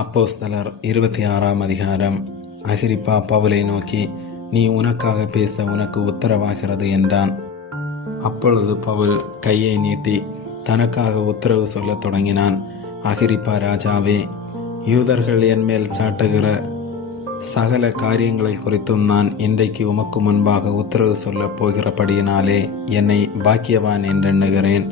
அப்போஸ்தலர் 26 அதிகாரம். அகிரிப்பா பவுலை நோக்கி, நீ உனக்காக பேச உனக்கு உத்தரவாகிறது என்றான். அப்பொழுது பவுல் கையை நீட்டி தனக்காக உத்தரவு சொல்லத் தொடங்கினான். அகிரிப்பா ராஜாவே, யூதர்கள் என்மேல் சாட்டுகிற சகல காரியங்களை குறித்தும் நான் இன்றைக்கு உமக்கு முன்பாக உத்தரவு சொல்லப் போகிறபடியினாலே என்னை பாக்கியவான் என்றெண்ணுகிறேன்.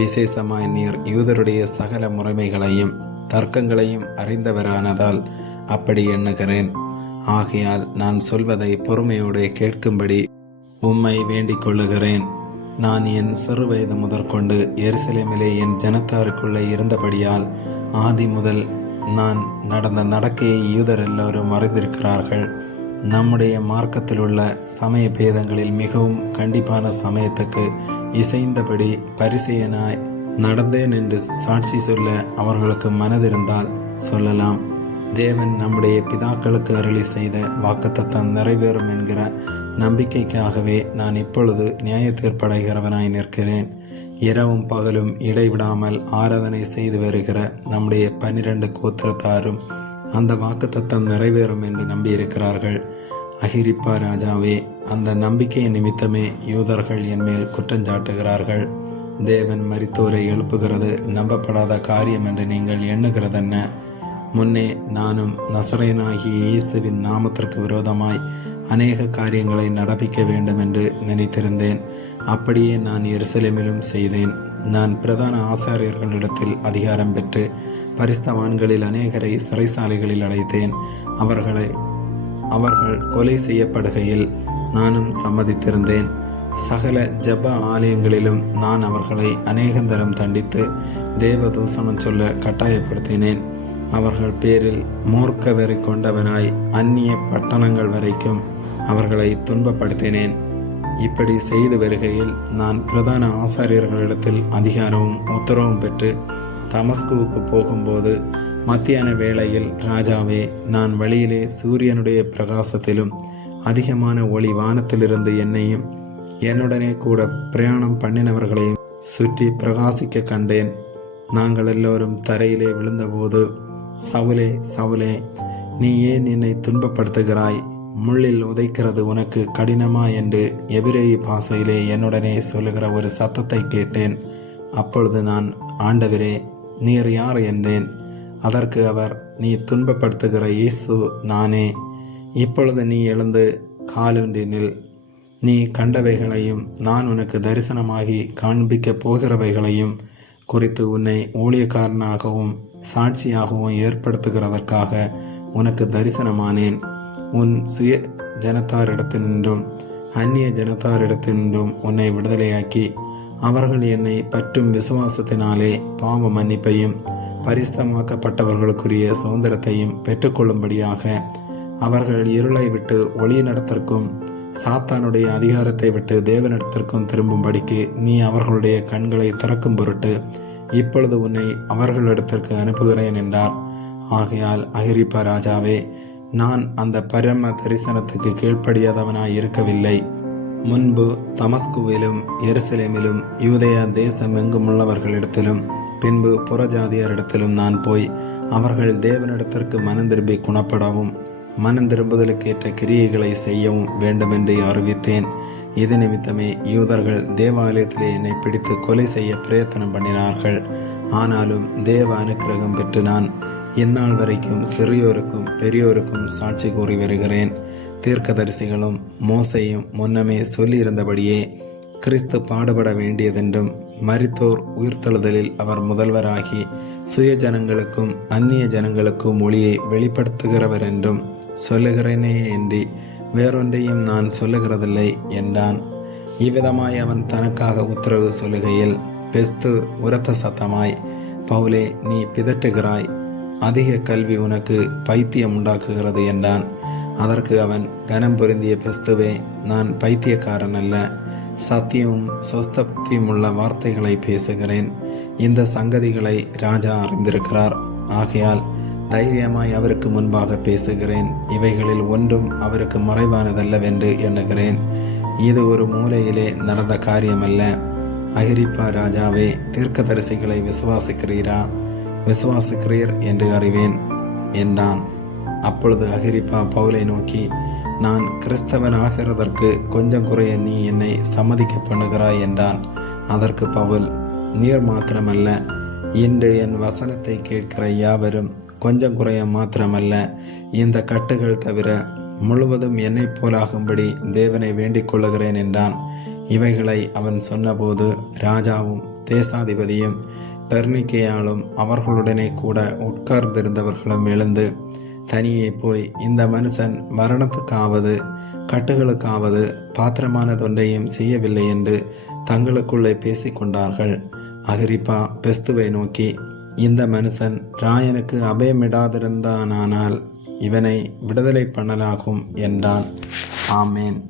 விசேஷமாய் நீர் யூதருடைய சகல முறைமைகளையும் தர்க்கங்களையும் அறிந்தவரானதால் அப்படி எண்ணுகிறேன். ஆகையால் நான் சொல்வதை பொறுமையோடு கேட்கும்படி உம்மை வேண்டிக் கொள்ளுகிறேன். நான் என் சிறு வயது முதற்கொண்டு எருசலேமிலே என் ஜனத்தாருக்குள்ளே இருந்தபடியால் ஆதி முதல் நான் நடந்த நடக்கையை யூதர் எல்லோரும் அறிந்திருக்கிறார்கள். நம்முடைய மார்க்கத்தில் உள்ள சமய பேதங்களில் மிகவும் கண்டிப்பான சமயத்துக்கு இசைந்தபடி பரிசேயனாய் நடந்தேன் என்று சாட்சி சொல்ல அவர்களுக்கு மனதிருந்தால் சொல்லலாம். தேவன் நம்முடைய பிதாக்களுக்கு அருளி செய்த வாக்குத்தத்தம் நிறைவேறும் என்கிற நம்பிக்கைக்காகவே நான் இப்பொழுது நியாய தீர்ப்படைகிறவனாய் நிற்கிறேன். இரவும் பகலும் இடைவிடாமல் ஆராதனை செய்து வருகிற நம்முடைய 12 கோத்திரத்தாரும் அந்த வாக்குத்தத்தம் நிறைவேறும் என்று நம்பியிருக்கிறார்கள். அகிரிப்பா ராஜாவே, அந்த நம்பிக்கை நிமித்தமே யூதர்கள் என்மேல் குற்றஞ்சாட்டுகிறார்கள். தேவன் மரித்தோரை எழுப்புகிறது நம்பப்படாத காரியம் என்று நீங்கள் எண்ணுகிறதென்ன? முன்னே நானும் நசரேயனாகிய இயேசுவின் நாமத்திற்கு விரோதமாய் அநேக காரியங்களை நடப்பிக்க வேண்டும் என்று நினைத்திருந்தேன். அப்படியே நான் எருசலேமிலும் செய்தேன். நான் பிரதான ஆசாரியர்களிடத்தில் அதிகாரம் பெற்று பரிஸ்தவான்களில் அநேகரை சிறைசாலைகளில் அடைத்தேன். அவர்கள் கொலை செய்யப்படுகையில் நானும் சம்மதித்திருந்தேன். சகல ஜப ஆலயங்களிலும் நான் அவர்களை அநேகந்தரம் தண்டித்து தேவதூஷணம் சொல்ல கட்டாயப்படுத்தினேன். அவர்கள் பேரில் மூர்க்க வெறி கொண்டவனாய் அந்நிய பட்டணங்கள் வரைக்கும் அவர்களை துன்பப்படுத்தினேன். இப்படி செய்து வருகையில் நான் பிரதான ஆசாரியர்களிடத்தில் அதிகாரமும் உத்தரவும் பெற்று தமஸ்குவுக்கு போகும்போது மத்தியான வேளையில், ராஜாவே, நான் வழியிலே சூரியனுடைய பிரகாசத்திலும் அதிகமான ஒளி வானத்திலிருந்து என்னையும் என்னுடனே கூட பிரயாணம் பண்ணினவர்களையும் சுற்றி பிரகாசிக்க கண்டேன். நாங்கள் எல்லோரும் தரையிலே விழுந்தபோது, சவுலே, சவுலே, நீ ஏன் என்னை துன்பப்படுத்துகிறாய்? முள்ளில் உதைக்கிறது உனக்கு கடினமா என்று எபிரேய பாஷையிலே என்னுடனே சொல்லுகிற ஒரு சத்தத்தை கேட்டேன். அப்பொழுது நான், ஆண்டவரே, நீர் யார் என்றேன். அதற்கு அவர், நீ துன்பப்படுத்துகிற இயேசு நானே. இப்பொழுது நீ எழுந்து காலூன்றி நில். நீ கண்டவைகளையும் நான் உனக்கு தரிசனமாகி காண்பிக்கப் போகிறவைகளையும் குறித்து உன்னை ஊழியக்காரனாகவும் சாட்சியாகவும் ஏற்படுத்துகிறதற்காக உனக்கு தரிசனமானேன். உன் சுய ஜனத்தாரிடத்தினின்றும் அந்நிய ஜனத்தாரிடத்தினின்றும் உன்னை விடுதலையாக்கி அவர்கள் என்னை பற்றும் விசுவாசத்தினாலே பாவ மன்னிப்பையும் பரிசுத்தமாக்கப்பட்டவர்களுக்குரிய சுதந்திரத்தையும் பெற்றுக்கொள்ளும்படியாக அவர்கள் இருளை விட்டு ஒளி நடத்திற்கும் சாத்தானுடைய அதிகாரத்தை விட்டு தேவனிடத்திற்கும் திரும்பும்படிக்கு நீ அவர்களுடைய கண்களை திறக்கும் பொருட்டு இப்பொழுது உன்னை அவர்களிடத்திற்கு அனுப்புகிறேன் என்றார். ஆகையால் அகிரிப்பா ராஜாவே, நான் அந்த பரம தரிசனத்துக்கு கீழ்ப்படியாதவனாய் இருக்கவில்லை. முன்பு தமஸ்குவிலும் எருசலேமிலும் யூதேயா தேசம் எங்குமுள்ளவர்களிடத்திலும் பின்பு புறஜாதியரிடத்திலும் நான் போய் அவர்கள் தேவனிடத்திற்கு மனந்திரும்பி குணப்படவும் மனந்திரும்புதலுக்கேற்ற கிரியைகளை செய்யவும் வேண்டுமென்று அறிவித்தேன். இது நிமித்தமே யூதர்கள் தேவாலயத்திலே என்னை பிடித்து கொலை செய்ய பிரயத்தனம் பண்ணினார்கள். ஆனாலும் தேவ அனுக்கிரகம் பெற்று நான் இந்நாள் வரைக்கும் சிறியோருக்கும் பெரியோருக்கும் சாட்சி கூறி வருகிறேன். தீர்க்கதரிசிகளும் மோசையும் முன்னமே சொல்லியிருந்தபடியே கிறிஸ்து பாடுபட வேண்டியதென்றும் மரித்தோர் உயிர்த்தெழுதலில் அவர் முதல்வராகி சுய ஜனங்களுக்கும் அந்நிய ஜனங்களுக்கும் ஒளியை வெளிப்படுத்துகிறவர் என்றும் சொல்லுகிறேனே என்று வேறொன்றையும் நான் சொல்லுகிறதில்லை என்றான். இவ்விதமாய் அவன் தனக்காக உத்தரவு சொல்லுகையில் பெஸ்து உரத்த சத்தமாய், பவுலே, நீ பிதற்றுகிறாய். அதிக கல்வி உனக்கு பைத்தியம் உண்டாக்குகிறது என்றான். அதற்கு அவன், கனம் பொருந்திய பெஸ்துவே, நான் பைத்தியக்காரன் அல்ல. சத்தியமும் சொஸ்த புத்தியும் உள்ள வார்த்தைகளை பேசுகிறேன். இந்த சங்கதிகளை ராஜா அறிந்திருக்கிறார். ஆகையால் தைரியமாய் அவருக்கு முன்பாக பேசுகிறேன். இவைகளில் ஒன்றும் அவருக்கு மறைவானதல்லவென்று எண்ணுகிறேன். இது ஒரு மூலையிலே நடந்த காரியமல்ல. அகிரிப்பா ராஜாவே, தீர்க்கதரிசிகளை விசுவாசிக்கிறீரா? விசுவாசிக்கிறீர் என்று அறிவேன். என்றான். அப்பொழுது அகிரிப்பா பவுலை நோக்கி, நான் கிறிஸ்தவனாகிறதற்கு கொஞ்சம் குறைய நீ என்னை சம்மதிக்க பண்ணுகிறாய் என்றான். அதற்கு பவுல், நீர் மாத்திரமல்ல, இன்று என் வசனத்தை கேட்கிற யாவரும் கொஞ்சம் குறைய மாத்திரமல்ல, இந்த கட்டுகள் தவிர முழுவதும் என்னை போலாகும்படி தேவனை வேண்டிக் கொள்ளுகிறேன் என்றான். இவைகளை அவன் சொன்னபோது ராஜாவும் தேசாதிபதியும் பெர்னிக்கேயாலும் அவர்களுடனே கூட உட்கார்ந்திருந்தவர்களும் எழுந்து தனியே போய், இந்த மனுஷன் மரணத்துக்காவது கட்டுகளுக்காவது பாத்திரமானதொன்றையும் செய்யவில்லை என்று தங்களுக்குள்ளே பேசிக்கொண்டார்கள். அகிரிப்பா பெஸ்துவை நோக்கி, இந்த மனுஷன் ராயனுக்கு அபயமிடாதிருந்தானால் இவனை விடுதலை பண்ணலாகும் என்றான். ஆமேன்.